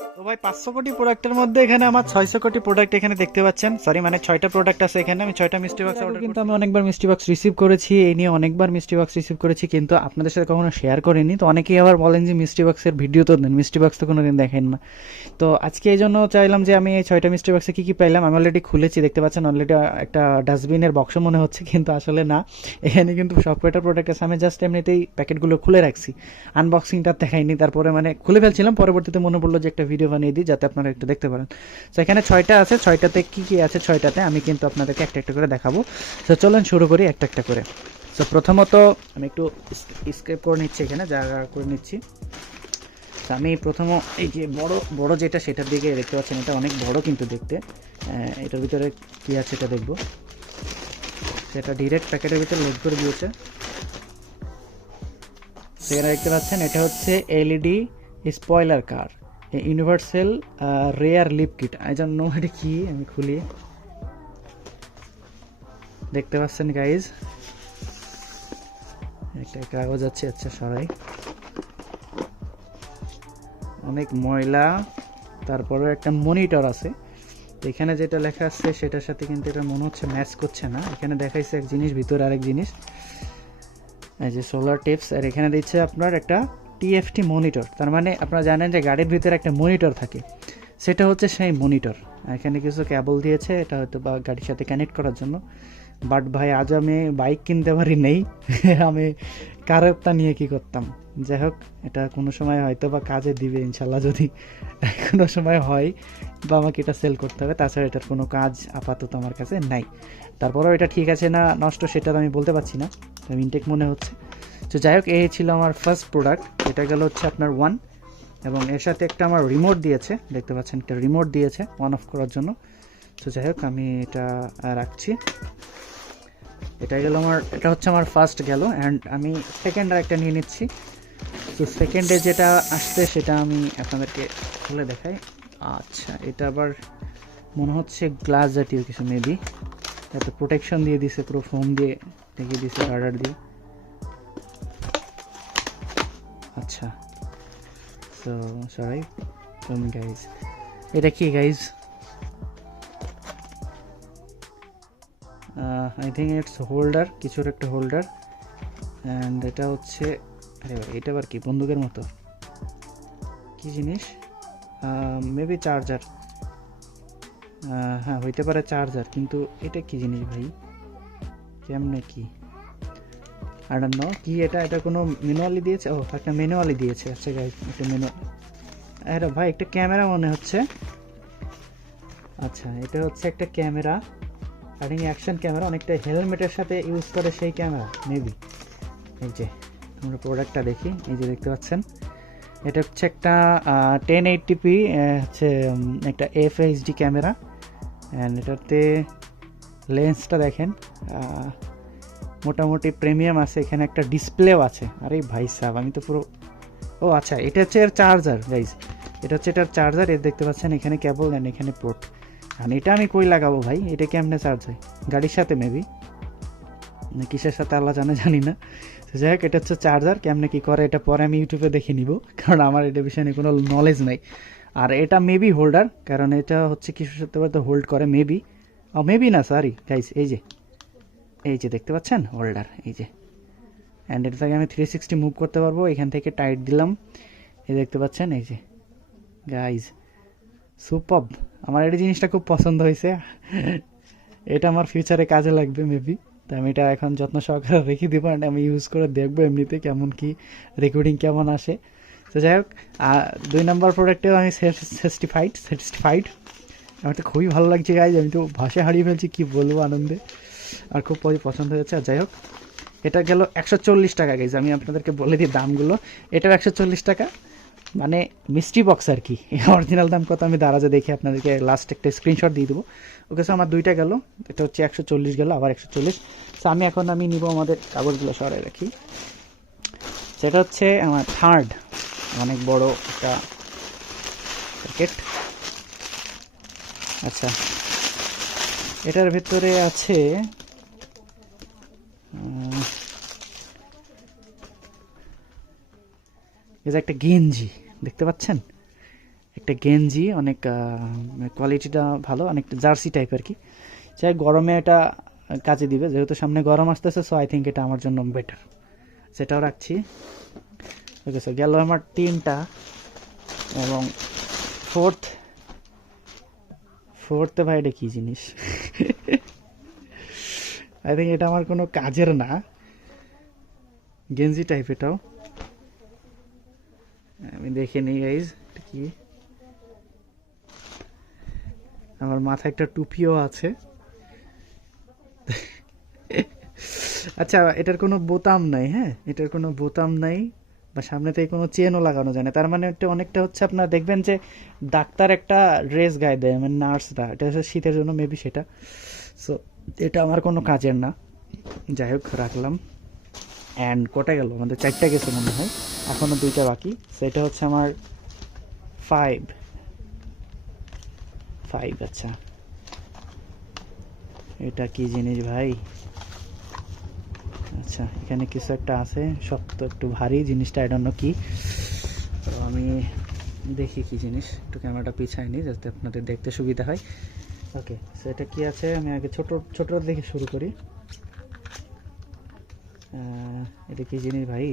তো ভাই 500 কোটি প্রোডাক্টের মধ্যে এখানে আমার 600 কোটি প্রোডাক্ট এখানে দেখতে পাচ্ছেন। সরি, মানে 6টা প্রোডাক্ট আছে এখানে। আমি 6টা মিস্ট্রি বক্স অর্ডার কিন্তু আমি অনেকবার মিস্ট্রি বক্স রিসিভ করেছি, এই নিয়ে অনেকবার মিস্ট্রি বক্স রিসিভ করেছি, কিন্তু আপনাদের সাথে কখনো শেয়ার করিনি। তো অনেকেই আবার বলেন যে মিস্ট্রি বক্সের ভিডিও তো দেন, মিস্ট্রি বক্স তো কোনোদিন দেখেন না। তো আজকে এই জন্য চাইলাম যে আমি এই 6টা মিস্ট্রি বক্সে কী কী পাইলাম। আমি অলরেডি খুলেছি, দেখতে পাচ্ছেন অলরেডি একটা ডাস্টবিনের বক্স মনে হচ্ছে, কিন্তু আসলে না। এখানে কিন্তু সব কয়টা প্রোডাক্ট আছে। আমি জাস্ট এমনিতেই প্যাকেটগুলো খুলে রাখছি, আনবক্সিংটা দেখাইনি। তারপরে মানে খুলে ফেলছিলাম, পরবর্তীতে মনে পড়লো যে একটা ভিডিও বানিয়ে দিই যাতে আপনারা একটু দেখতে পারেন। তো এখানে 6টা আছে, 6টাতে কী কী আছে 6টাতে আমি কিন্তু আপনাদেরকে একটা একটা করে দেখাবো। তো চলেন শুরু করি একটা একটা করে। তো প্রথমত আমি একটু স্ক্রেপ করে নিচ্ছি, এখানে জায়গা করে নিচ্ছি। তো আমি প্রথম এই যে বড় বড় যেটা, সেটার দিকে দেখতে পাচ্ছেন, এটা অনেক বড় কিন্তু দেখতে। এটার ভিতরে কী আছে এটা দেখবো। সেটা ডিরেক্ট প্যাকেটের ভিতরে লোড করে দিয়েছে। সেখানে দেখতে পাচ্ছেন এটা হচ্ছে LED spoiler car universal rear lip kit. I don't know এটা কি, আমি খুলি। দেখতে পাচ্ছেন গাইজ, একটা কাগজ আছে। আচ্ছা সরাই, অনেক ময়লা। তারপরে একটা মনিটর আছে। এখানে যেটা লেখা আছে সেটার সাথে কিন্তু এটা মনে হচ্ছে ম্যাচ করছে না। এখানে দেখাইছে এক জিনিস, ভিতরে আরেক জিনিস। এই যে সোলার টিপস, আর এখানে দিচ্ছে আপনার একটা টিএফটি মনিটর। তার মানে আপনারা জানেন যে গাড়ির ভিতরে একটা মনিটর থাকে, সেটা হচ্ছে সেই মনিটর। এখানে কিছু কেবল দিয়েছে, এটা হয়তো বা গাড়ির সাথে কানেক্ট করার জন্য। বাট ভাই আজ আমি বাইক কিনতে পারি নেই, আমি কারেরটা নিয়ে কি করতাম। যাই হোক, এটা কোনো সময় হয়তো বা কাজে দিবে ইনশাল্লাহ, যদি কোনো সময় হয় বা আমাকে এটা সেল করতে হবে। তাছাড়া এটার কোনো কাজ আপাতত আমার কাছে নাই। তারপরেও এটা ঠিক আছে না নষ্ট সেটা আমি বলতে পারছি না, আমি ইনটেক মনে হচ্ছে। তো যাই হোক, এই ছিল আমার ফার্স্ট প্রোডাক্ট। এটা গেল হচ্ছে আপনার ওয়ান, এবং এর সাথে একটা আমার রিমোট দিয়েছে। দেখতে পাচ্ছেন একটা রিমোট দিয়েছে অন অফ করার জন্য। তো যাই হোক, আমি এটা রাখছি। এটা গেল আমার, এটা হচ্ছে আমার ফার্স্ট গেল। অ্যান্ড আমি সেকেন্ড আর একটা নিয়ে নিচ্ছি। তো সেকেন্ডে যেটা আসছে সেটা আমি আপনাদেরকে খুলে দেখাই। আচ্ছা, এটা আবার মনে হচ্ছে গ্লাস জাতীয় কিছু, মেবি। এত প্রোটেকশন দিয়ে দিছে, পুরো ফোম দিয়ে ঢেকে দিছে, রাডার দিয়ে। আচ্ছা, সো সরি গাইজ, এটা কি guys? I think it's holder, কিছুর একটা হোল্ডার। অ্যান্ড এটা হচ্ছে, আরে ভাই এটা আবার কি, বন্দুকের মতো কি জিনিস? Maybe charger. হ্যাঁ, হইতে পারে চার্জার, কিন্তু এটা কি জিনিস ভাই, কেমনে কি? আই ডোন্ট নো কি এটা। এটা কোনো ম্যানুয়ালি দিয়েছে? ও, একটা ম্যানুয়ালি দিয়েছে। আচ্ছা গাইজ, একটা ম্যানুয়াল। আরে ভাই, একটা ক্যামেরা মনে হচ্ছে। আচ্ছা, এটা হচ্ছে একটা ক্যামেরা, কাটিং অ্যাকশন ক্যামেরা, অনেকটা হেলমেটের সাথে ইউজ করে সেই ক্যামেরা মেবি। এই যে আমরা প্রোডাক্টটা দেখি, এই যে দেখতে পাচ্ছেন, এটা হচ্ছে একটা 1080p হচ্ছে একটা এফএইচডি ক্যামেরা। অ্যান্ড এটাতে লেন্সটা দেখেন মোটামুটি প্রিমিয়াম আছে। এখানে একটা ডিসপ্লেও আছে। আরে ভাই সাহেব, আমি তো পুরো, ও আচ্ছা, এটা হচ্ছে এর চার্জার গাইজ। এটা হচ্ছে এটার চার্জার। এর দেখতে পাচ্ছেন এখানে কেবল, অ্যান্ড এখানে পোর্ট। আর এটা আমি কই লাগাবো ভাই? এটা কেমনে চার্জ হয়? গাড়ির সাথে মেবি, না কিসের সাথে আল্লাহ জানি না। তো যাই হোক, এটা হচ্ছে চার্জার। কেমনে কী করে এটা পরে আমি ইউটিউবে দেখে নিব, কারণ আমার এটা বিষয়ে নিয়ে কোনো নলেজ নাই। আর এটা মেবি হোল্ডার, কারণ এটা হচ্ছে কিছুর সাথে হয়তো হোল্ড করে মেবি। মেবি না, সরি গাইস, এই যে দেখতে পাচ্ছেন হোল্ডার, এই যে। অ্যান্ড এটা থেকে আমি 360 মুভ করতে পারবো। এখান থেকে টাইট দিলাম, এই দেখতে পাচ্ছেন, এই যে গাইজ, সুপার। আমার এই জিনিসটা খুব পছন্দ হয়েছে, এটা আমার ফিউচারে কাজে লাগবে মেবি। তো আমি এটা এখন যত্ন সহকারে রেখে দেবো, অ্যান্ড আমি ইউজ করে দেখবো এমনিতে কেমন কি রেকর্ডিং কেমন আসে। তো যাই হোক, 2 নম্বর প্রোডাক্টেও আমি স্যাটিসফাইড। আমার তো খুবই ভালো লাগছে গাইজ, আমি তো ভাষা হারিয়ে ফেলছি, কি বলবো আনন্দে। আর খুব পছন্দ হয়েছে। আর যাই হোক, এটা গেল 140 টাকা গাইজ। আমি আপনাদেরকে বলে দিই দামগুলো। এটাও 140 টাকা, মানে মিস্ট্রি বক্স আর কি। অরিজিনাল দাম কত আমি দারাজে দেখে আপনাদেরকে লাস্ট একটা স্ক্রিনশট দিয়ে দেবো। ওকে, সো আমার 2টা গেল। এটা হচ্ছে 140 গেল, আবার 140। সো আমি নিব, আমাদের কাগজগুলো সরাই রাখি। সেটা হচ্ছে আমার থার্ড, অনেক বড় একটা প্যাকেট। আচ্ছা, এটার ভেতরে আছে এই যে একটা গেঞ্জি, দেখতে পাচ্ছেন? একটা গেঞ্জি, অনেক কোয়ালিটিটা ভালো, অনেক জার্সি টাইপ আর কি। চাই গরমে এটা কাজে দিবে, যেহেতু সামনে গরম আসতেছে, সো আই থিঙ্ক এটা আমার জন্য বেটার। সেটাও রাখছি। ওকে স্যার, গেল আমার 3টা। এবং ফোর্থে ভাই এটা কী জিনিস? আই থিঙ্ক এটা আমার কোনো কাজের না, গেঞ্জি টাইপ এটাও। আমি দেখে নিই গাইজ কি। আমার মাথায় একটা টুপিও আছে। আচ্ছা, এটার কোনো বোতাম নাই। হ্যাঁ, এটার কোনো বোতাম নাই, বা সামনে থেকে কোনো চেনও লাগানো যায় না। তার মানে এটা অনেকটা হচ্ছে, আপনার দেখবেন যে ডাক্তার একটা ড্রেস গায়ে দেয়, মানে নার্সরা, এটা হচ্ছে শীতের জন্য মেবি সেটা। সো এটা আমার কোনো কাজের না। যাই হোক, রাখলাম। অ্যান্ড কটা গেল আমাদের? 4টা গেছে মনে হয়, এখনও 2টা বাকি। সেটা হচ্ছে আমার 5। আচ্ছা, এটা কি জিনিস ভাই? আচ্ছা, এখানে কিছু একটা আছে, শক্ত, একটু ভারী জিনিসটা, আই ডোন্ট নো কি। তো আমি দেখি কি জিনিস, একটু ক্যামেরাটা পিছাই নিই যাতে আপনাদের দেখতে সুবিধা হয়। ওকে, সো এটা কী আছে, আমি আগে ছোট দেখে শুরু করি। এটা কি জিনিস ভাই?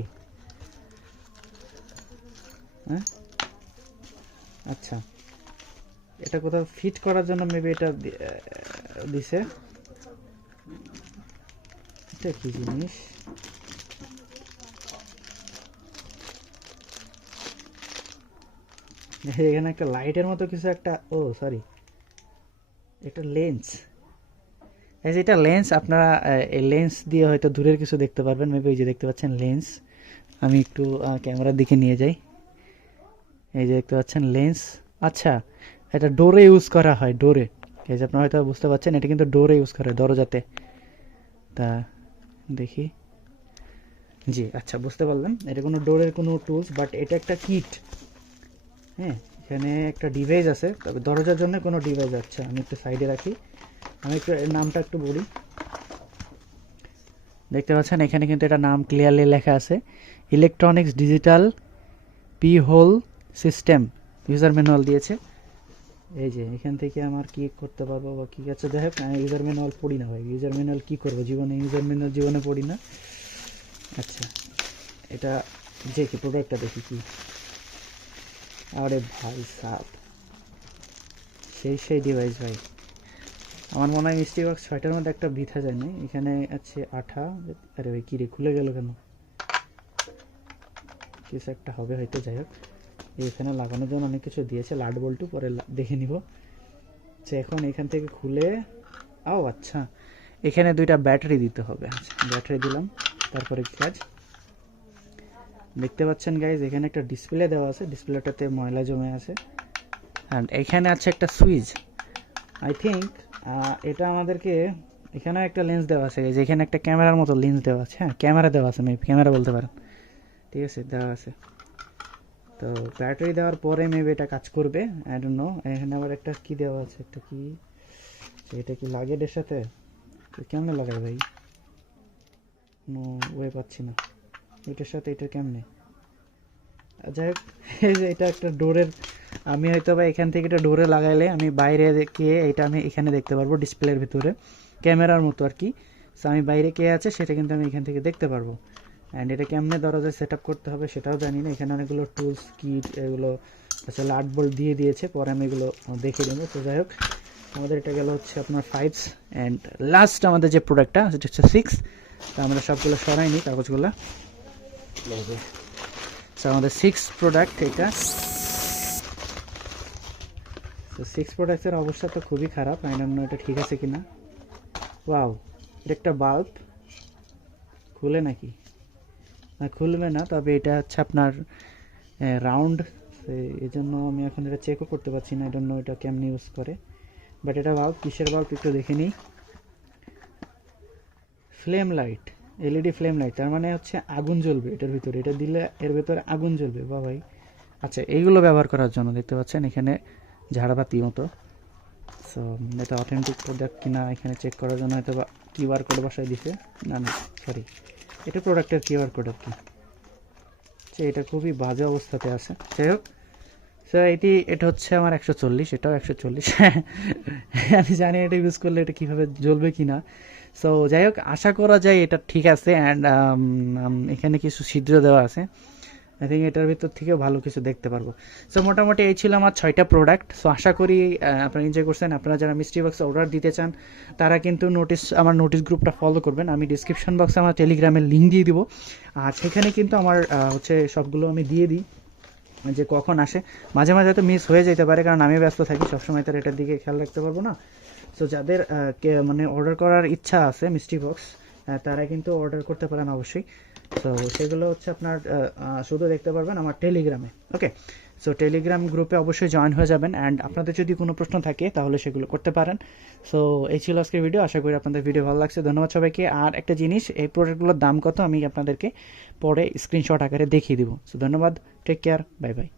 হ্যাঁ, আচ্ছা, এটা কোথাও ফিট করার জন্য মেবি এটা দিছে। এটা কি জিনিস? এখানে একটা লাইটের মতো কিছু একটা, ও সরি, এটা লেন্স। এটা লেন্স। আপনারা এই লেন্স দিয়ে হয়তো দূরের কিছু দেখতে পারবেন মেবি। ওই যে দেখতে পাচ্ছেন লেন্স, আমি একটু ক্যামেরার দিকে নিয়ে যাই। এই যে দেখতে পাচ্ছেন লেন্স। আচ্ছা, এটা ডোরে ইউজ করা হয়, ডোরে। এই যে আপনারা হয়তো বুঝতে পারছেন, এটা কিন্তু ডোরে ইউজ করা হয়, দরজাতে। তা দেখি। জি, আচ্ছা, বুঝতে পারলাম এটা কোনো ডোরের কোনো টুলস, বাট এটা একটা কিট। হ্যাঁ, এখানে একটা ডিভাইস আছে, তবে দরজার জন্য কোনো ডিভাইস। আচ্ছা, আমি একটু সাইডে রাখি, আমি একটু নামটা একটু বলি। দেখতে পাচ্ছেন এখানে কিন্তু এটা নাম ক্লিয়ারলি লেখা আছে, electronics digital peephole system user manual দিয়েছে। এই যে এখান থেকে আমার কি করতে পারবো বা কী আছে, যাই হোক, আমি ইউজার ম্যানুয়াল পড়ি না ভাই। ইউজার ম্যানুয়াল কী করবো জীবনে, ইউজার ম্যানুয়াল জীবনে পড়ি না। আচ্ছা, এটা যে কি প্রোডাক্টটা দেখি কি। আরে ভাই সাব, সেই ডিভাইস ভাই। আমার মনে হয় মিস্ট্রি বক্স 6টার মধ্যে একটা বিথা যায় না। এখানে আছে আঠা। আরে ভাই, কিরে খুলে গেল কেন? কিছু একটা হবে হয়তো, যাই হোক। এখানে লাগানোর জন্য অনেক কিছু দিয়েছে, লাট বল্টু, পরে দেখে নিব। আচ্ছা, এখন এখান থেকে খুলে, ও আচ্ছা, এখানে 2টা ব্যাটারি দিতে হবে। আচ্ছা, ব্যাটারি দিলাম, তারপরে কাজ। দেখতে পাচ্ছেন গাইজ, এখানে একটা ডিসপ্লে দেওয়া আছে, ডিসপ্লেটাতে ময়লা জমে আছে। অ্যান্ড এখানে আছে একটা সুইচ। আই থিঙ্ক এটা আমাদেরকে, এখানেও একটা লেন্স দেওয়া আছে, যে এখানে একটা ক্যামেরার মতো লেন্স দেওয়া আছে। হ্যাঁ, ক্যামেরা দেওয়া আছে, মেবি ক্যামেরা বলতে পারেন। ঠিক আছে, দেওয়া আছে। তো ব্যাটারি দেওয়ার পরে মেবি এটা কাজ করবে, আই ডোন্ট নো। এখানে আবার একটা কি দেওয়া আছে, একটা কি, এটা কি লাগে এর সাথে? কেমনে লাগাই ভাই? নো ওয়ে পাচ্ছি না, এটার সাথে এটা কেমনে? যাই হোক, এই যে এটা একটা ডোরের, আমি হয়তো বা এখান থেকে এটা ডোরে লাগাইলে আমি বাইরে গিয়ে এটা আমি এখানে দেখতে পারবো, ডিসপ্লের ভিতরে ক্যামেরার মতো আর কি। সো আমি বাইরে কে আছে সেটা কিন্তু আমি এখান থেকে দেখতে পারবো। অ্যান্ড এটা কেমনে দরজায় সেট আপ করতে হবে সেটাও জানি না। এখানে অনেকগুলো টুলস, কিট, এগুলো আসলে 8 বোল্ট দিয়ে দিয়েছে, পরে আমি এগুলো দেখে দেবো। তো যাই হোক, আমাদের এটা গেল হচ্ছে আপনার 5। অ্যান্ড লাস্ট আমাদের যে প্রোডাক্টটা সেটা হচ্ছে 6। তো আমরা সবগুলো সরাই নিই কাগজগুলো। আমাদের 6 প্রোডাক্ট এটা। তো 6 প্রোডাক্টের অবস্থা তো খুবই খারাপ, আই ডোন্ট নো এটা ঠিক আছে কিনা। ওয়াও, এটা একটা বাল্ব, খুলে নাকি? না, খুলবে না, তবে এটা হচ্ছে আপনার রাউন্ড। এই জন্য আমি এখন এটা চেকও করতে পারছি না, আই ডোন্ট নো এটা কেমনি ইউজ করে। বাট এটা বাল্ব, কিসের বাল্ব একটু দেখে নিই। Flame light, LED flame light, তার মানে হচ্ছে আগুন জ্বলবে এটার ভিতরে। এটা দিলে এর ভিতরে আগুন জ্বলবে, বা ভাই। আচ্ছা, এইগুলো ব্যবহার করার জন্য দেখতে পাচ্ছেন এখানে ঝাড়বাতি মতো। সো এটা অথেন্টিক প্রোডাক্ট কিনা এখানে চেক করার জন্য হয়তো বা কিউআর কোড বসায় দিছে। না না, সরি, এটা প্রোডাক্টের কিউআর কোড আর কি। আচ্ছা, এটা খুবই বাজে অবস্থাতে আছে। যাই হোক, সো এটা হচ্ছে আমার 140, এটাও 140। আমি জানি এটা ইউজ করলে এটা কীভাবে জ্বলবে কি না। সো যাই হোক, আশা করা যায় এটা ঠিক আছে। অ্যান্ড এখানে কিছু ছিদ্র দেওয়া আছে, আই থিঙ্ক এটার ভিতর থেকেও ভালো কিছু দেখতে পারবো। সো মোটামুটি এই ছিল আমার 6টা প্রোডাক্ট। সো আশা করি আপনারা এনজয় করছেন। আপনারা যারা মিস্ট্রি বক্সে অর্ডার দিতে চান তারা কিন্তু আমার নোটিশ গ্রুপটা ফলো করবেন। আমি ডিসক্রিপশন বক্সে আমার টেলিগ্রামের লিঙ্ক দিয়ে দিব, আর সেখানে কিন্তু আমার হচ্ছে সবগুলো আমি দিয়ে দিই যে কখন আসে। মাঝে মাঝে হয়তো মিস হয়ে যেতে পারে, কারণ আমি ব্যস্ত থাকি, সবসময় তার এটার দিকে খেয়াল রাখতে পারবো না। সো যাদের মানে অর্ডার করার ইচ্ছা আছে মিস্ট্রি বক্স, তারা কিন্তু অর্ডার করতে পারেন অবশ্যই। সো সেগুলো হচ্ছে আপনার শুধু দেখতে পারবেন আমার টেলিগ্রামে। ওকে, সো টেলিগ্রাম গ্রুপে অবশ্যই জয়েন হয়ে যাবেন। অ্যান্ড আপনাদের যদি কোনো প্রশ্ন থাকে তাহলে সেগুলো করতে পারেন। সো এই ছিল আজকের ভিডিও, আশা করি আপনাদের ভিডিও ভালো লাগছে। ধন্যবাদ সবাইকে। আর একটা জিনিস, এই প্রোডাক্টগুলোর দাম কত আমি আপনাদেরকে পরে স্ক্রিনশট আকারে দেখিয়ে দিব। সো ধন্যবাদ, টেক কেয়ার, বাই বাই।